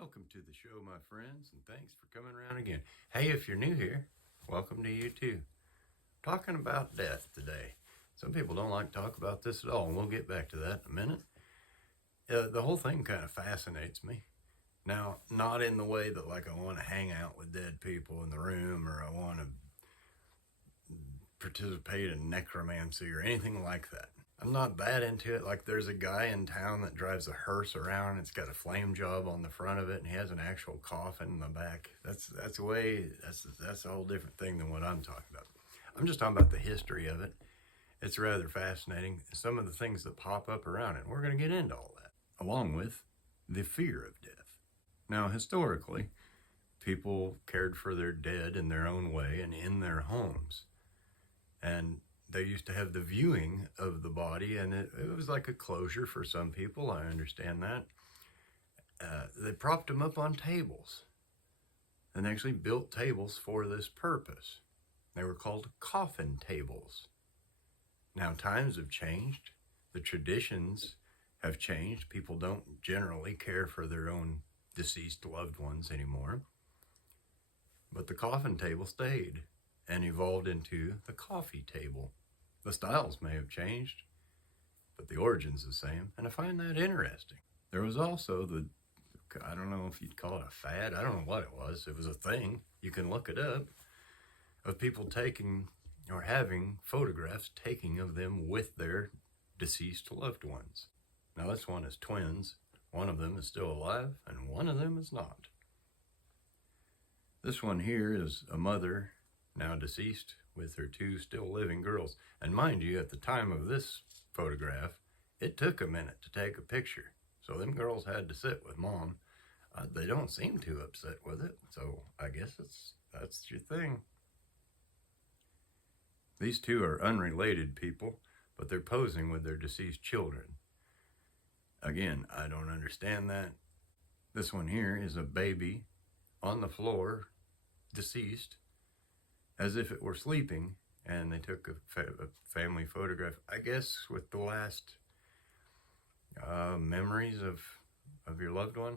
Welcome to the show, my friends, and thanks for coming around again. Hey, if you're new here, welcome to you too. Talking about death today. Some people don't like to talk about this at all, and we'll get back to that in a minute. The whole thing kind of fascinates me. Now, not in the way that like I want to hang out with dead people in the room, or I want to participate in necromancy or anything like that. I'm not that into it. Like, there's a guy in town that drives a hearse around. It's got a flame job on the front of it, and he has an actual coffin in the back. That's a whole different thing than what I'm talking about. I'm just talking about the history of it. It's rather fascinating. Some of the things that pop up around it. We're going to get into all that, along with the fear of death. Now, historically, people cared for their dead in their own way and in their homes. And they used to have the viewing of the body, and it was like a closure for some people. I understand that. They propped them up on tables, and they actually built tables for this purpose. They were called coffin tables. Now, times have changed. The traditions have changed. People don't generally care for their own deceased loved ones anymore. But the coffin table stayed and evolved into the coffee table. The styles may have changed, but the origin's the same, and I find that interesting. There was also I don't know if you'd call it a fad, I don't know what it was. It was a thing, you can look it up, of people taking or having photographs taken of them with their deceased loved ones. Now, this one is twins. One of them is still alive, and one of them is not. This one here is a mother, now deceased, with her two still living girls. And mind you, at the time of this photograph, it took a minute to take a picture. So them girls had to sit with mom. They don't seem too upset with it, so I guess that's your thing. These two are unrelated people, but they're posing with their deceased children. Again, I don't understand that. This one here is a baby on the floor, deceased, as if it were sleeping, and they took a family photograph, I guess, with the last memories of your loved one.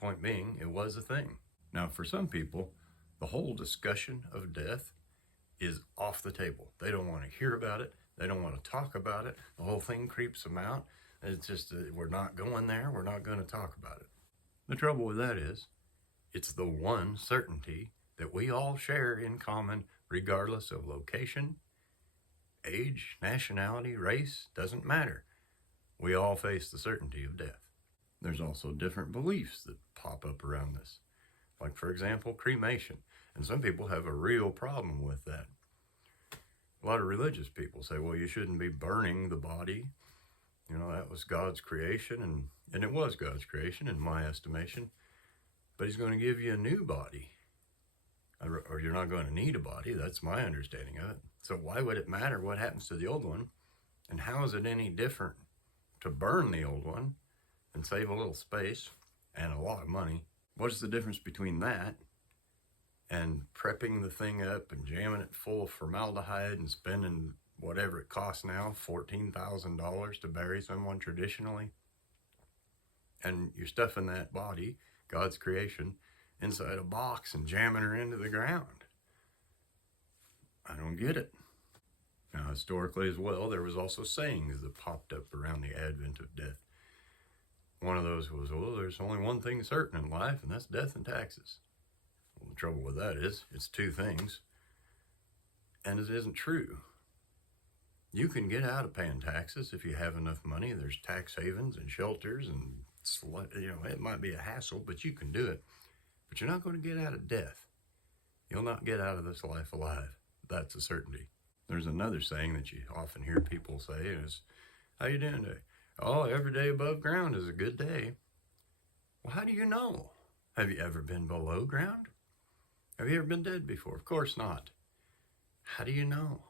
Point being, it was a thing. Now, for some people, the whole discussion of death is off the table. They don't want to hear about it. They don't want to talk about it. The whole thing creeps them out. It's just, we're not going there. We're not going to talk about it. The trouble with that is, it's the one certainty that we all share in common, regardless of location, age, nationality, race, doesn't matter. We all face the certainty of death. There's also different beliefs that pop up around this. Like, for example, cremation. And some people have a real problem with that. A lot of religious people say, well, you shouldn't be burning the body. You know, that was God's creation, and it was God's creation in my estimation. But he's going to give you a new body. Or you're not going to need a body. That's my understanding of it. So why would it matter what happens to the old one? And how is it any different to burn the old one and save a little space and a lot of money? What is the difference between that and prepping the thing up and jamming it full of formaldehyde and spending whatever it costs now, $14,000 to bury someone traditionally? And you're stuffing that body, God's creation, inside a box and jamming her into the ground. I don't get it. Now, historically as well, there was also sayings that popped up around the advent of death. One of those was, well, there's only one thing certain in life, and that's death and taxes. Well, the trouble with that is, it's two things, and it isn't true. You can get out of paying taxes if you have enough money. There's tax havens and shelters, and it might be a hassle, but you can do it. But you're not going to get out of death. You'll not get out of this life alive. That's a certainty. There's another saying that you often hear people say is, how you doing today? Oh, every day above ground is a good day. Well, how do you know? Have you ever been below ground? Have you ever been dead before? Of course not. How do you know?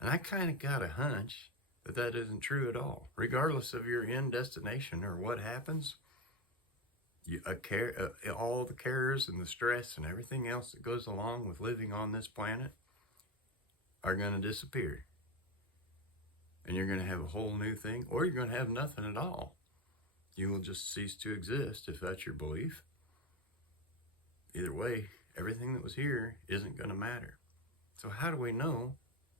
And I kind of got a hunch that isn't true at all. Regardless of your end destination or what happens, all the cares and the stress and everything else that goes along with living on this planet are going to disappear. And you're going to have a whole new thing, or you're going to have nothing at all. you will just cease to exist if that's your belief. Either way, everything that was here isn't going to matter. So how do we know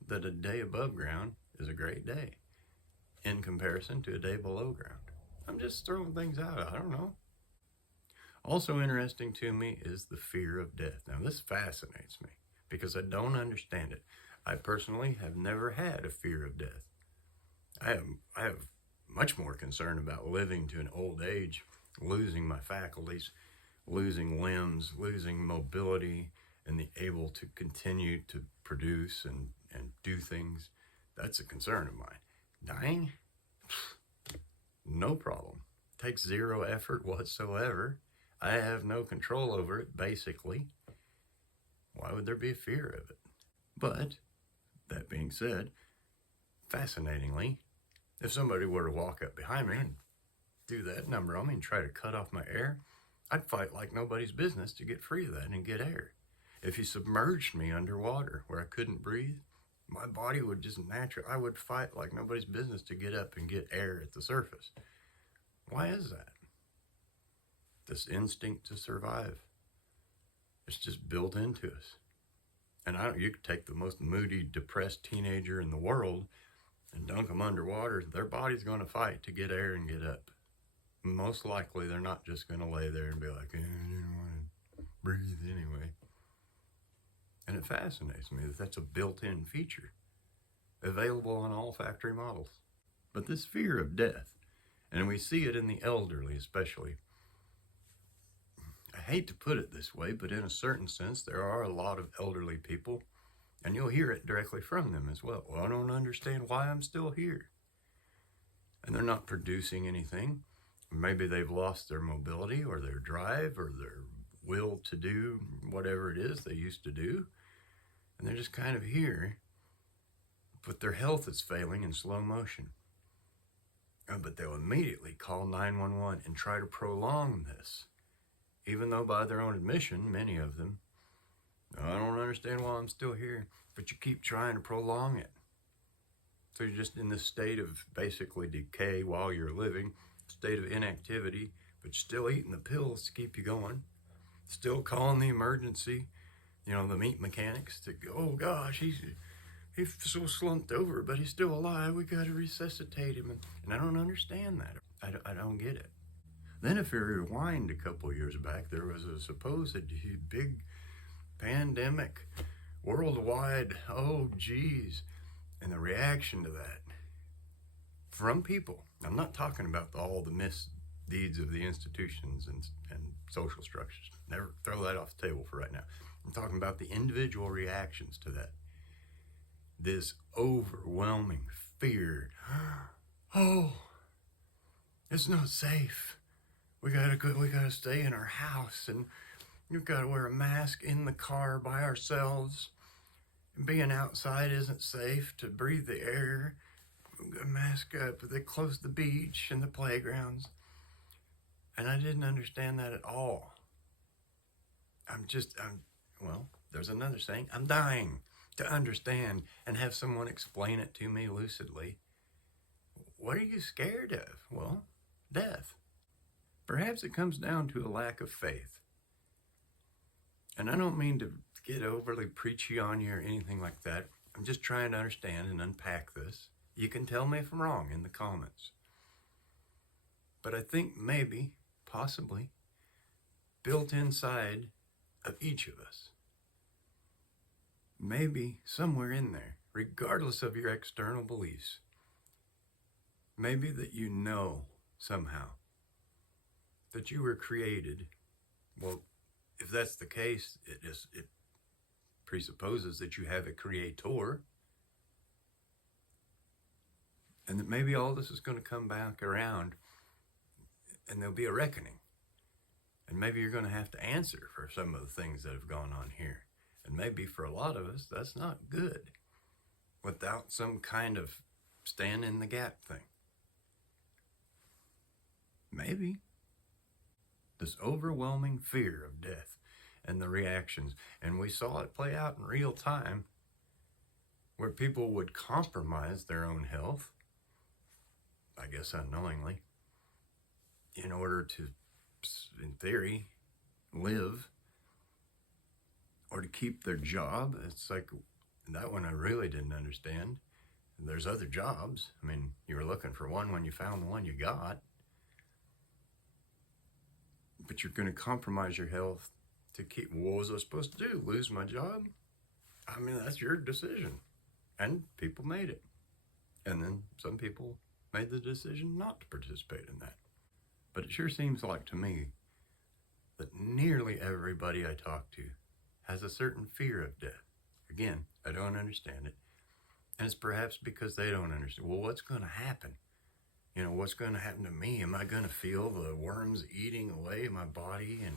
that a day above ground is a great day in comparison to a day below ground? I'm just throwing things out. I don't know. Also interesting to me is the fear of death. Now, this fascinates me because I don't understand it. I personally have never had a fear of death. I have much more concern about living to an old age, losing my faculties, losing limbs, losing mobility, and the able to continue to produce and do things. That's a concern of mine. Dying? No problem. Takes zero effort whatsoever. I have no control over it, basically. Why would there be a fear of it? But, that being said, fascinatingly, if somebody were to walk up behind me and do that number on me and try to cut off my air, I'd fight like nobody's business to get free of that and get air. If you submerged me underwater where I couldn't breathe, my body would just naturally, I would fight like nobody's business to get up and get air at the surface. Why is that? This instinct to survive. It's just built into us. And you could take the most moody, depressed teenager in the world and dunk them underwater. Their body's going to fight to get air and get up. Most likely, they're not just going to lay there and be like, I didn't want to breathe anyway. And it fascinates me that that's a built-in feature available on all factory models. But this fear of death, and we see it in the elderly especially. I hate to put it this way, but in a certain sense, there are a lot of elderly people, and you'll hear it directly from them as well. Well, I don't understand why I'm still here. And they're not producing anything. Maybe they've lost their mobility or their drive or their will to do whatever it is they used to do. And they're just kind of here, but their health is failing in slow motion. But they'll immediately call 911 and try to prolong this. Even though by their own admission, many of them, I don't understand why I'm still here, but you keep trying to prolong it. So you're just in this state of basically decay while you're living, state of inactivity, but you're still eating the pills to keep you going, still calling the emergency, the meat mechanics to go, oh gosh, he's so slumped over, but he's still alive, we got to resuscitate him. And I don't understand that. I don't get it. Then if you rewind a couple years back, there was a supposed big pandemic, worldwide, oh geez, and the reaction to that from people. I'm not talking about all the misdeeds of the institutions and social structures. Never throw that off the table for right now. I'm talking about the individual reactions to that. This overwhelming fear. Oh, it's not safe. We gotta stay in our house, and we've got to wear a mask in the car by ourselves. Being outside isn't safe to breathe the air. Mask up. They closed the beach and the playgrounds. And I didn't understand that at all. There's another saying. I'm dying to understand and have someone explain it to me lucidly. What are you scared of? Well, death. Perhaps it comes down to a lack of faith. And I don't mean to get overly preachy on you or anything like that. I'm just trying to understand and unpack this. You can tell me if I'm wrong in the comments. But I think maybe, possibly, built inside of each of us, maybe somewhere in there, regardless of your external beliefs, maybe that you know somehow that you were created. Well, if that's the case, it presupposes that you have a creator, and that maybe all this is going to come back around and there'll be a reckoning. And maybe you're going to have to answer for some of the things that have gone on here. And maybe for a lot of us, that's not good without some kind of stand in the gap thing. Maybe. This overwhelming fear of death and the reactions. And we saw it play out in real time where people would compromise their own health, I guess unknowingly, in order to, in theory, live or to keep their job. It's like that one I really didn't understand. There's other jobs. I mean, you were looking for one when you found the one you got, but you're going to compromise your health to keep. What was I supposed to do? Lose my job? I mean, that's your decision. And people made it. And then some people made the decision not to participate in that. But it sure seems like to me that nearly everybody I talk to has a certain fear of death. Again, I don't understand it. And it's perhaps because they don't understand. Well, what's going to happen? You know, what's going to happen to me? Am I going to feel the worms eating away my body? And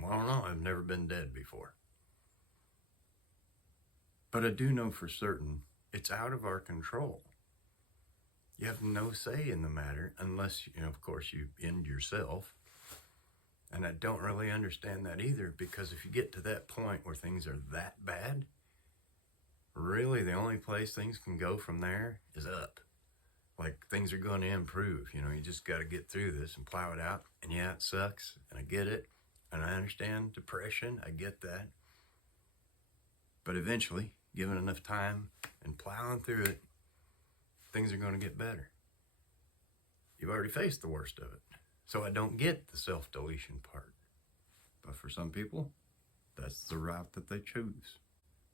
well, I don't know. I've never been dead before. But I do know for certain it's out of our control. You have no say in the matter unless, you know, of course, you end yourself. And I don't really understand that either, because if you get to that point where things are that bad, really the only place things can go from there is up. Like things are going to improve. You know, you just got to get through this and plow it out. And yeah, it sucks. And I get it. And I understand depression. I get that. But eventually, given enough time and plowing through it, things are going to get better. You've already faced the worst of it. So I don't get the self-deletion part. But for some people, that's the route that they choose.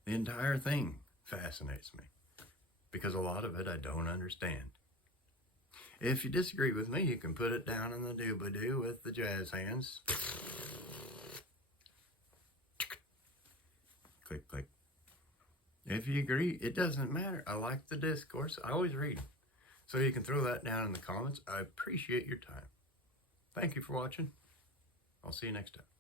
The entire thing fascinates me because a lot of it I don't understand. If you disagree with me, you can put it down in the doobly-doo with the jazz hands. Click, click. If you agree, it doesn't matter. I like the discourse. I always read. So you can throw that down in the comments. I appreciate your time. Thank you for watching. I'll see you next time.